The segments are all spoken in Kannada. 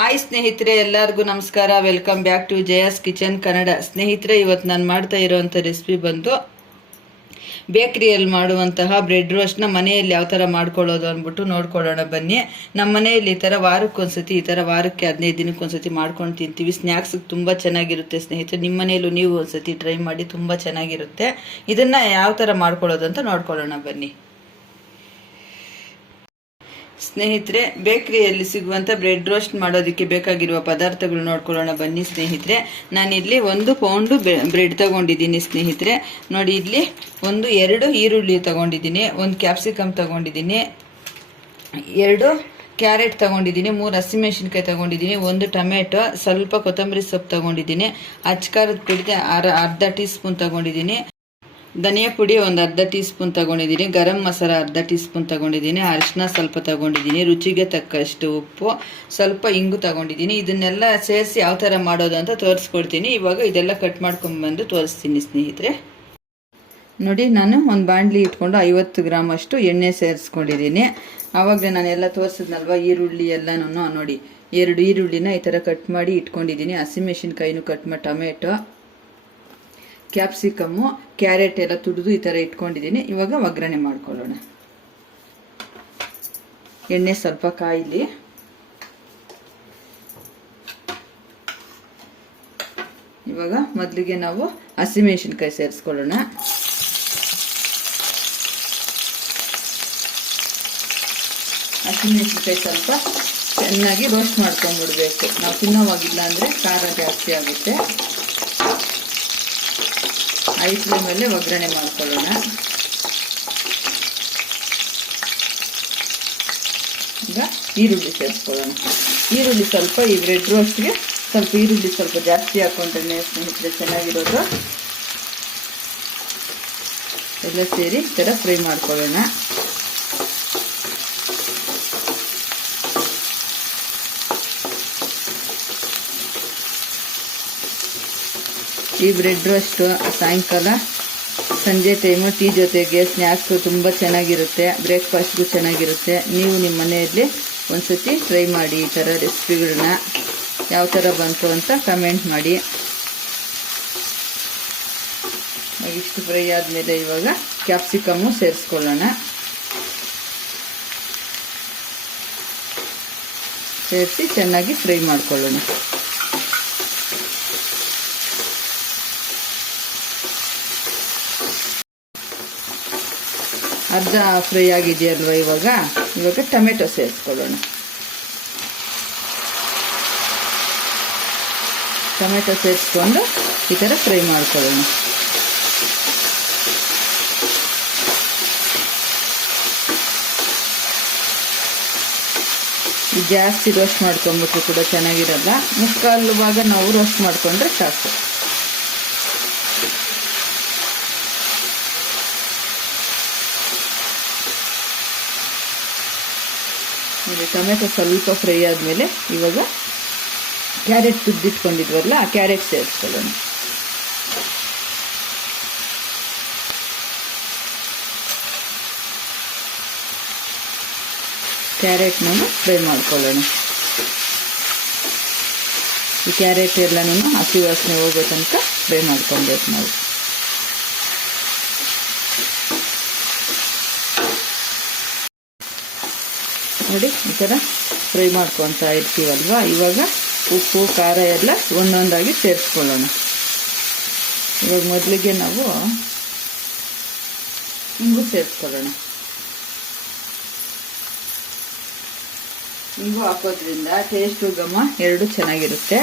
ಹಾಯ್ ಸ್ನೇಹಿತರೆ, ಎಲ್ಲರಿಗೂ ನಮಸ್ಕಾರ. Welcome back to Jaya's kitchen Kannada. ಸ್ನೇಹಿತರೆ, ಇವತ್ತು ನಾನು ಮಾಡ್ತಾ ಇರೋವಂಥ ರೆಸಿಪಿ ಬಂದು ಬೇಕ್ರಿಯಲ್ಲಿ ಮಾಡುವಂತಹ ಬ್ರೆಡ್ ರೋಸ್ಟ್ನ ಮನೆಯಲ್ಲಿ ಯಾವ ಥರ ಮಾಡ್ಕೊಳ್ಳೋದು ಅಂದ್ಬಿಟ್ಟು ನೋಡ್ಕೊಳ್ಳೋಣ ಬನ್ನಿ. ನಮ್ಮ ಮನೆಯಲ್ಲಿ ಈ ಥರ ವಾರಕ್ಕೊಂದ್ಸತಿ, ಈ ಥರ ವಾರಕ್ಕೆ 15 ದಿನಕ್ಕೊಂದ್ಸತಿ ಮಾಡ್ಕೊಂಡು ತಿಂತೀವಿ. ಸ್ನ್ಯಾಕ್ಸ್ಗೆ ತುಂಬ ಚೆನ್ನಾಗಿರುತ್ತೆ ಸ್ನೇಹಿತರೆ. ನಿಮ್ಮ ಮನೆಯಲ್ಲೂ ನೀವು ಒಂದ್ಸತಿ ಟ್ರೈ ಮಾಡಿ, ತುಂಬ ಚೆನ್ನಾಗಿರುತ್ತೆ. ಇದನ್ನು ಯಾವ ಥರ ಮಾಡ್ಕೊಳ್ಳೋದು ಅಂತ ನೋಡ್ಕೊಳ್ಳೋಣ ಬನ್ನಿ. ಸ್ನೇಹಿತರೆ, ಬೇಕರಿಯಲ್ಲಿ ಸಿಗುವಂಥ ಬ್ರೆಡ್ ರೋಸ್ಟ್ ಮಾಡೋದಕ್ಕೆ ಬೇಕಾಗಿರುವ ಪದಾರ್ಥಗಳು ನೋಡ್ಕೊಳ್ಳೋಣ ಬನ್ನಿ ಸ್ನೇಹಿತರೆ. ನಾನಿಲ್ಲಿ 1 ಪೌಂಡು ಬ್ರೆಡ್ ತಗೊಂಡಿದ್ದೀನಿ ಸ್ನೇಹಿತರೆ. ನೋಡಿ, ಇಲ್ಲಿ 2 ಈರುಳ್ಳಿ ತಗೊಂಡಿದ್ದೀನಿ, 1 ಕ್ಯಾಪ್ಸಿಕಮ್ ತಗೊಂಡಿದ್ದೀನಿ, 2 ಕ್ಯಾರೆಟ್ ತಗೊಂಡಿದ್ದೀನಿ, 3 ಹಸಿಮೆಣಸಿನ್ಕಾಯಿ ತಗೊಂಡಿದ್ದೀನಿ, 1 ಟೊಮೆಟೊ, ಸ್ವಲ್ಪ ಕೊತ್ತಂಬರಿ ಸೊಪ್ಪು ತಗೊಂಡಿದ್ದೀನಿ, ಅಚ್ಕಾರದ ಪುಡಿ ಅರ್ಧ ಟೀ ಸ್ಪೂನ್ ತಗೊಂಡಿದ್ದೀನಿ, ಧನಿಯಾ ಪುಡಿ 1 ಅರ್ಧ ಟೀ ಸ್ಪೂನ್ ತಗೊಂಡಿದ್ದೀನಿ, ಗರಂ ಮಸಾಲ ಅರ್ಧ ಟೀ ಸ್ಪೂನ್ ತಗೊಂಡಿದ್ದೀನಿ, ಅರಿಶಿನ ಸ್ವಲ್ಪ ತಗೊಂಡಿದ್ದೀನಿ, ರುಚಿಗೆ ತಕ್ಕಷ್ಟು ಉಪ್ಪು, ಸ್ವಲ್ಪ ಇಂಗು ತಗೊಂಡಿದ್ದೀನಿ. ಇದನ್ನೆಲ್ಲ ಸೇರಿಸಿ ಯಾವ ಥರ ಮಾಡೋದು ಅಂತ ತೋರಿಸ್ಕೊಡ್ತೀನಿ. ಇವಾಗ ಇದೆಲ್ಲ ಕಟ್ ಮಾಡ್ಕೊಂಡ್ಬಂದು ತೋರಿಸ್ತೀನಿ ಸ್ನೇಹಿತರೆ. ನೋಡಿ, ನಾನು ಒಂದು ಬಾಣಲಿ ಇಟ್ಕೊಂಡು 50 ಗ್ರಾಮ್ ಅಷ್ಟು ಎಣ್ಣೆ ಸೇರಿಸ್ಕೊಂಡಿದ್ದೀನಿ. ಆವಾಗಲೇ ನಾನೆಲ್ಲ ತೋರಿಸಿದ್ನಲ್ವ, ಈರುಳ್ಳಿ ಎಲ್ಲನೂ ನೋಡಿ, 2 ಈರುಳ್ಳಿನ ಈ ಥರ ಕಟ್ ಮಾಡಿ ಇಟ್ಕೊಂಡಿದ್ದೀನಿ, ಹಸಿಮೆಣಸಿನ್ಕಾಯಿನೂ ಕಟ್ ಮಾಡಿ, ಟೊಮೆಟೊ, ಕ್ಯಾಪ್ಸಿಕಮ್ಮು, ಕ್ಯಾರೆಟ್ ಎಲ್ಲ ತುಡಿದು ಈ ಥರ ಇಟ್ಕೊಂಡಿದ್ದೀನಿ. ಇವಾಗ ಒಗ್ಗರಣೆ ಮಾಡ್ಕೊಳ್ಳೋಣ. ಎಣ್ಣೆ ಸ್ವಲ್ಪ ಕಾಯಿಲಿ. ಇವಾಗ ಮೊದಲಿಗೆ ನಾವು ಹಸಿಮೆಣಸಿನ್ಕಾಯಿ ಸೇರಿಸ್ಕೊಳ್ಳೋಣ. ಹಸಿಮೆಣಸಿನ್ಕಾಯಿ ಸ್ವಲ್ಪ ಚೆನ್ನಾಗಿ ರೋಸ್ಟ್ ಮಾಡ್ಕೊಂಡ್ಬಿಡ್ಬೇಕು. ನಾವು ತಿನ್ನೋವಾಗಿಲ್ಲ ಅಂದರೆ ಖಾರ ಜಾಸ್ತಿ ಆಗುತ್ತೆ. ಹೈ ಫ್ಲೇಮಲ್ಲೇ ಒಗ್ಗರಣೆ ಮಾಡ್ಕೊಳ್ಳೋಣ. ಈಗ ಈರುಳ್ಳಿ ಸೇರಿಸ್ಕೊಳ್ಳೋಣ. ಈರುಳ್ಳಿ ಸ್ವಲ್ಪ ಈ ಬ್ರೆಡ್ ರೋಸ್ಟ್ಗೆ ಸ್ವಲ್ಪ ಈರುಳ್ಳಿ ಸ್ವಲ್ಪ ಜಾಸ್ತಿ ಹಾಕೊಂಡ್ರೆ ಸ್ನೇಹಿತರೆ ಚೆನ್ನಾಗಿರೋದು. ಎಲ್ಲ ಸೇರಿ ಈ ಥರ ಫ್ರೈ ಮಾಡ್ಕೊಳ್ಳೋಣ. ಈ ಬ್ರೆಡ್ ರೋಸ್ಟ್ ಸಾಯಂಕಾಲ ಸಂಜೆ ಟೈಮು ಟೀ ಜೊತೆಗೆ ಸ್ನ್ಯಾಕ್ಸು ತುಂಬ ಚೆನ್ನಾಗಿರುತ್ತೆ, ಬ್ರೇಕ್ಫಾಸ್ಟ್ಗೂ ಚೆನ್ನಾಗಿರುತ್ತೆ. ನೀವು ನಿಮ್ಮ ಮನೆಯಲ್ಲಿ ಒಂದ್ಸತಿ ಟ್ರೈ ಮಾಡಿ ಈ ಥರ ರೆಸಿಪಿಗಳನ್ನ. ಯಾವ ಥರ ಬಂತು ಅಂತ ಕಮೆಂಟ್ ಮಾಡಿ. ಇಷ್ಟು ಫ್ರೈ ಆದಮೇಲೆ ಇವಾಗ ಕ್ಯಾಪ್ಸಿಕಮ್ಮು ಸೇರಿಸ್ಕೊಳ್ಳೋಣ. ಸೇರಿಸಿ ಚೆನ್ನಾಗಿ ಫ್ರೈ ಮಾಡ್ಕೊಳ್ಳೋಣ. ಅರ್ಧ ಫ್ರೈ ಆಗಿದೆಯಲ್ವ, ಇವಾಗ ಟೊಮೆಟೊ ಸೇರಿಸ್ಕೊಳ್ಳೋಣ. ಟೊಮೆಟೊ ಸೇರಿಸ್ಕೊಂಡು ಈ ಥರ ಫ್ರೈ ಮಾಡ್ಕೊಳ್ಳೋಣ. ಜಾಸ್ತಿ ರೋಸ್ಟ್ ಮಾಡ್ಕೊಂಬಿಟ್ರು ಕೂಡ ಚೆನ್ನಾಗಿರಲ್ಲ. ಮುಕ್ಕಾಲು ಭಾಗ ನಾವು ರೋಸ್ಟ್ ಮಾಡಿಕೊಂಡ್ರೆ ಸಾಕು. ಟೊಮೆಟೊ ಸ್ವಲ್ಪ ಫ್ರೈ ಆದಮೇಲೆ ಇವಾಗ ಕ್ಯಾರೆಟ್ ತುದ್ದಿಟ್ಕೊಂಡಿದ್ವಲ್ಲ, ಆ ಕ್ಯಾರೆಟ್ ಸೇರಿಸ್ಕೊಳ್ಳೋಣ. ಕ್ಯಾರೆಟ್ನ ಫ್ರೈ ಮಾಡ್ಕೊಳ್ಳೋಣ. ಈ ಕ್ಯಾರೆಟ್ ಎಲ್ಲನೂ ಹಸಿ ವಾಸನೆ ಹೋಗೋ ತನಕ ಫ್ರೈ ಮಾಡ್ಕೊಬೇಕು ನಾವು. ನೋಡಿ, ಈ ಥರ ಫ್ರೈ ಮಾಡ್ಕೊತಾ ಇರ್ತೀವಲ್ವ, ಇವಾಗ ಉಪ್ಪು ಖಾರ ಎಲ್ಲ ಒಂದೊಂದಾಗಿ ಸೇರಿಸ್ಕೊಳ್ಳೋಣ. ಇವಾಗ ಮೊದಲಿಗೆ ನಾವು ಇಂಗು ಸೇರಿಸ್ಕೊಳ್ಳೋಣ. ಇಂಗು ಹಾಕೋದ್ರಿಂದ ಟೇಸ್ಟು ಘಮ ಎರಡು ಚೆನ್ನಾಗಿರುತ್ತೆ.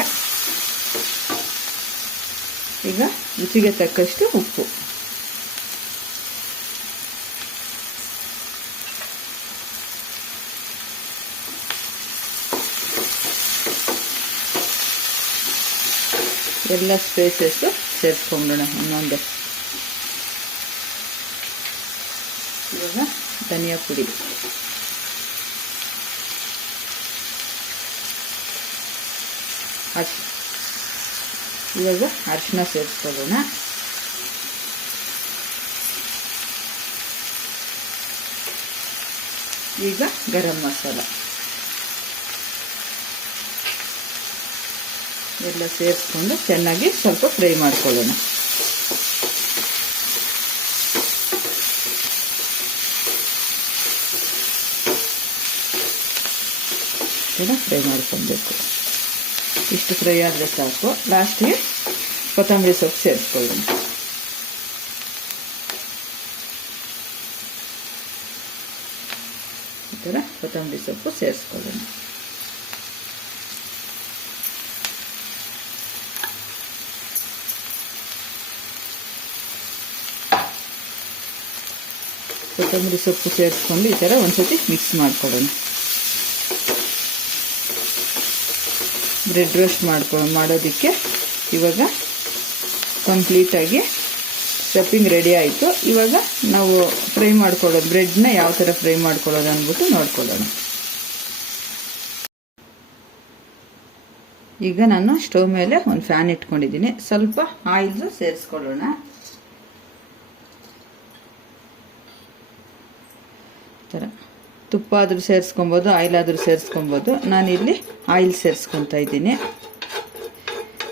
ಈಗ ರುಚಿಗೆ ತಕ್ಕಷ್ಟು ಉಪ್ಪು. ಎಲ್ಲ ಸ್ಪೈಸಸ್ಸು ಸೇರಿಸ್ಕೊಂಬಿಡೋಣ ಒಂದೊಂದೇ. ಇವಾಗ ಧನಿಯಾ ಪುಡಿ, ಇವಾಗ ಅರಿಶಿನ ಸೇರಿಸ್ಕೊಳ್ಳೋಣ. ಈಗ ಗರಂ ಮಸಾಲ, ಎಲ್ಲ ಸೇರಿಸ್ಕೊಂಡು ಚೆನ್ನಾಗಿ ಸ್ವಲ್ಪ ಫ್ರೈ ಮಾಡ್ಕೊಳ್ಳೋಣ. ಫ್ರೈ ಮಾಡ್ಕೊಬೇಕು. ಇಷ್ಟು ಫ್ರೈ ಆದರೆ ಸಾಕು. ಲಾಸ್ಟಿಗೆ ಕೊತ್ತಂಬರಿ ಸೊಪ್ಪು ಸೇರಿಸ್ಕೊಳ್ಳೋಣ. ಈ ಥರ ಕೊತ್ತಂಬರಿ ಸೊಪ್ಪು ಸೇರಿಸ್ಕೊಳ್ಳೋಣ. ಕೊತ್ತಂಬರಿ ಸೊಪ್ಪು ಸೇರಿಸ್ಕೊಂಡು ಈ ಥರ ಒಂದ್ಸತಿ ಮಿಕ್ಸ್ ಮಾಡ್ಕೊಳ್ಳೋಣ. ಬ್ರೆಡ್ ರೋಸ್ಟ್ ಮಾಡೋದಕ್ಕೆ ಇವಾಗ ಕಂಪ್ಲೀಟಾಗಿ ಸ್ಟಫಿಂಗ್ ರೆಡಿ ಆಯಿತು. ಇವಾಗ ನಾವು ಫ್ರೈ ಮಾಡ್ಕೊಳ್ಳೋದು, ಬ್ರೆಡ್ನ ಯಾವ ಥರ ಫ್ರೈ ಮಾಡ್ಕೊಳ್ಳೋದು ಅಂದ್ಬಿಟ್ಟು ನೋಡ್ಕೊಳ್ಳೋಣ. ಈಗ ನಾನು ಸ್ಟವ್ ಮೇಲೆ ಒಂದು ಫ್ಯಾನ್ ಇಟ್ಕೊಂಡಿದ್ದೀನಿ. ಸ್ವಲ್ಪ ಆಯಿಲ್ ಸೇರಿಸ್ಕೊಳ್ಳೋಣ. ಥರ ತುಪ್ಪ ಆದರೂ ಸೇರಿಸ್ಕೊಬೋದು, ಆಯಿಲ್ ಆದರೂ ಸೇರಿಸ್ಕೊಬೋದು. ನಾನಿಲ್ಲಿ ಆಯಿಲ್ ಸೇರಿಸ್ಕೊತಾ ಇದ್ದೀನಿ.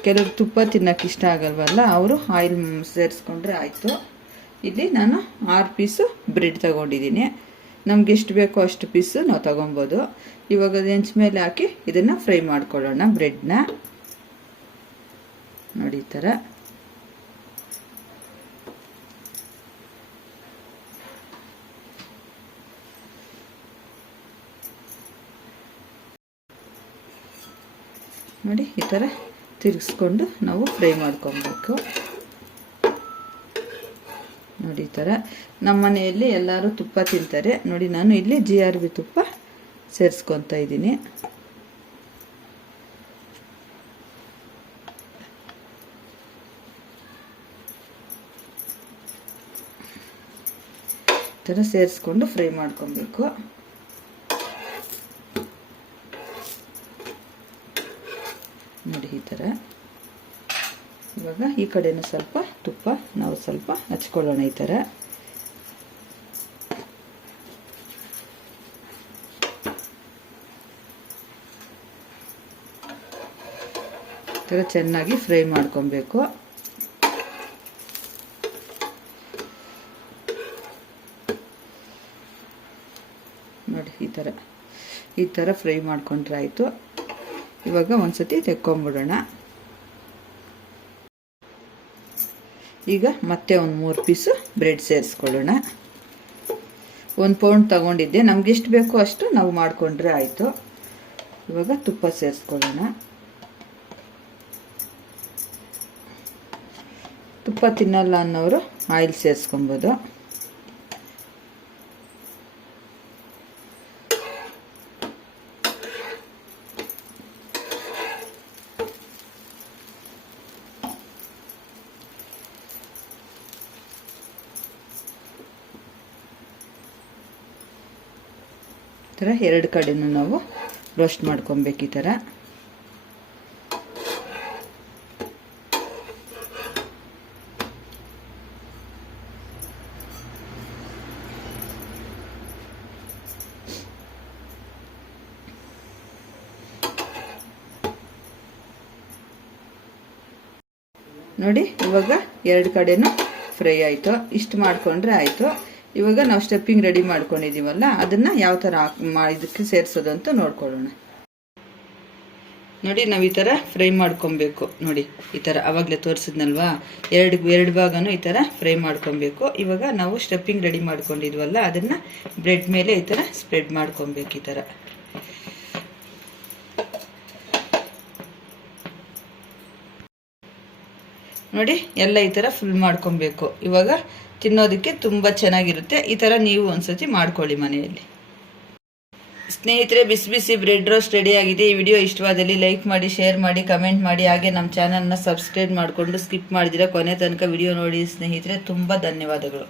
ಕೆಲವರು ತುಪ್ಪ ತಿನ್ನೋಕೆ ಇಷ್ಟ ಆಗಲ್ವಲ್ಲ, ಅವರು ಆಯಿಲ್ ಸೇರಿಸ್ಕೊಂಡ್ರೆ ಆಯಿತು. ಇಲ್ಲಿ ನಾನು 6 ಪೀಸು ಬ್ರೆಡ್ ತಗೊಂಡಿದ್ದೀನಿ. ನಮ್ಗೆ ಎಷ್ಟು ಬೇಕೋ ಅಷ್ಟು ಪೀಸು ನಾವು ತಗೊಬೋದು. ಇವಾಗ ಹೆಂಚು ಮೇಲೆ ಹಾಕಿ ಇದನ್ನು ಫ್ರೈ ಮಾಡ್ಕೊಳ್ಳೋಣ. ಬ್ರೆಡ್ನ ನೋಡಿ ಈ ಥರ. ನೋಡಿ ಈ ಥರ ತಿರುಗಿಸ್ಕೊಂಡು ನಾವು ಫ್ರೈ ಮಾಡ್ಕೊಬೇಕು. ನೋಡಿ ಈ ಥರ. ನಮ್ಮ ಮನೆಯಲ್ಲಿ ಎಲ್ಲರೂ ತುಪ್ಪ ತಿಂತಾರೆ. ನೋಡಿ ನಾನು ಇಲ್ಲಿ GRB ತುಪ್ಪ ಸೇರಿಸ್ಕೊತಾ ಇದ್ದೀನಿ. ಈ ಥರ ಸೇರಿಸ್ಕೊಂಡು ಫ್ರೈ ಮಾಡ್ಕೊಬೇಕು. ನೋಡಿ ಈ ಥರ. ಇವಾಗ ಈ ಕಡೆನೂ ಸ್ವಲ್ಪ ತುಪ್ಪ ನಾವು ಸ್ವಲ್ಪ ಹಚ್ಕೊಳ್ಳೋಣ. ಈ ಥರ ಚೆನ್ನಾಗಿ ಫ್ರೈ ಮಾಡ್ಕೊಬೇಕು. ನೋಡಿ ಈ ಥರ ಫ್ರೈ ಮಾಡ್ಕೊಂಡ್ರೆ ಆಯಿತು. ಇವಾಗ ಒಂದ್ಸತಿ ತೆಕ್ಕೊಂಬಿಡೋಣ. ಈಗ ಮತ್ತೆ ಒಂದು 3 ಪೀಸು ಬ್ರೆಡ್ ಸೇರಿಸ್ಕೊಳ್ಳೋಣ. 1 ಪೌಂಡ್ ತಗೊಂಡಿದ್ದೆ. ನಮ್ಗೆ ಎಷ್ಟು ಬೇಕೋ ಅಷ್ಟು ನಾವು ಮಾಡಿಕೊಂಡ್ರೆ ಆಯಿತು. ಇವಾಗ ತುಪ್ಪ ಸೇರಿಸ್ಕೊಳ್ಳೋಣ. ತುಪ್ಪ ತಿನ್ನಲ್ಲ ಅನ್ನೋರು ಆಯಿಲ್ ಸೇರಿಸ್ಕೊಬೋದು. ಈ ಥರ 2 ಕಡೆನೂ ನಾವು ರೋಸ್ಟ್ ಮಾಡ್ಕೊಬೇಕು. ಈ ಥರ ನೋಡಿ. ಇವಾಗ 2 ಕಡೆನೂ ಫ್ರೈ ಆಯಿತು. ಇಷ್ಟು ಮಾಡಿಕೊಂಡ್ರೆ ಆಯಿತು. ಇವಾಗ ನಾವು ಸ್ಟಫಿಂಗ್ ರೆಡಿ ಮಾಡ್ಕೊಂಡಿದ್ದೀವಲ್ಲ, ಅದನ್ನು ಯಾವ ಥರ ಇದಕ್ಕೆ ಸೇರಿಸೋದು ಅಂತ ನೋಡ್ಕೊಳ್ಳೋಣ. ನೋಡಿ ನಾವು ಈ ಥರ ಫ್ರೈ ಮಾಡ್ಕೊಬೇಕು. ನೋಡಿ ಈ ಥರ ಆವಾಗಲೇ ತೋರಿಸಿದ್ನಲ್ವಾ, ಎರಡು ಭಾಗನೂ ಈ ಥರ ಫ್ರೈ ಮಾಡ್ಕೊಬೇಕು. ಇವಾಗ ನಾವು ಸ್ಟಫಿಂಗ್ ರೆಡಿ ಮಾಡ್ಕೊಂಡಿದ್ವಲ್ಲ, ಅದನ್ನು ಬ್ರೆಡ್ ಮೇಲೆ ಈ ಥರ ಸ್ಪ್ರೆಡ್ ಮಾಡ್ಕೊಬೇಕು. ಈ ಥರ ನೋಡಿ ಎಲ್ಲ ಈ ಥರ ಫುಲ್ ಮಾಡ್ಕೊಬೇಕು. ಇವಾಗ ತಿನ್ನೋದಕ್ಕೆ ತುಂಬ ಚೆನ್ನಾಗಿರುತ್ತೆ. ಈ ಥರ ನೀವು ಒಂದ್ಸತಿ ಮಾಡ್ಕೊಳ್ಳಿ ಮನೆಯಲ್ಲಿ. ಸ್ನೇಹಿತರೆ, ಬಿಸಿ ಬಿಸಿ ಬ್ರೆಡ್ ರೋಸ್ಟ್ ರೆಡಿ ಆಗಿದೆ. ಈ ವಿಡಿಯೋ ಇಷ್ಟವಾದಲ್ಲಿ ಲೈಕ್ ಮಾಡಿ, ಶೇರ್ ಮಾಡಿ, ಕಮೆಂಟ್ ಮಾಡಿ. ಹಾಗೆ ನಮ್ಮ ಚಾನಲ್ನ ಸಬ್ಸ್ಕ್ರೈಬ್ ಮಾಡಿಕೊಂಡು ಸ್ಕಿಪ್ ಮಾಡಿದಿರ ಕೊನೆ ತನಕ ವಿಡಿಯೋ ನೋಡಿ ಸ್ನೇಹಿತರೆ. ತುಂಬ ಧನ್ಯವಾದಗಳು.